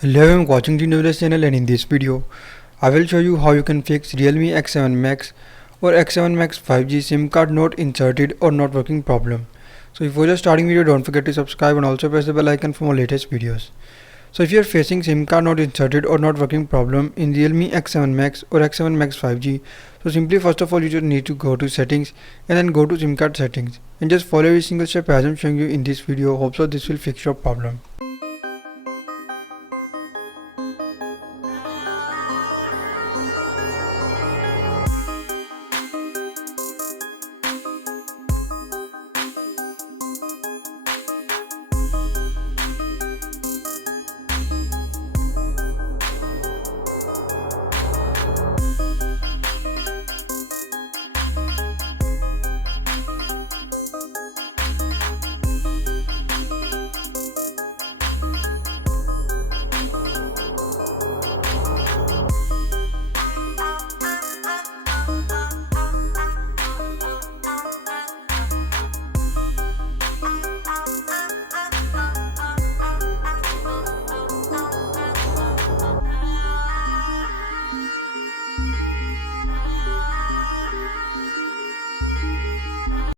Hello, I'm watching the Knowledge channel, and in this video I will show you how you can fix Realme X7 Max or X7 Max 5G SIM card not inserted or not working problem. So before just starting video, don't forget to subscribe and also press the bell icon for more latest videos. So if you are facing SIM card not inserted or not working problem in Realme X7 Max or X7 Max 5G, so simply first of all you just need to go to settings and then go to SIM card settings and just follow every single step as I'm showing you in this video. Hope so this will fix your problem.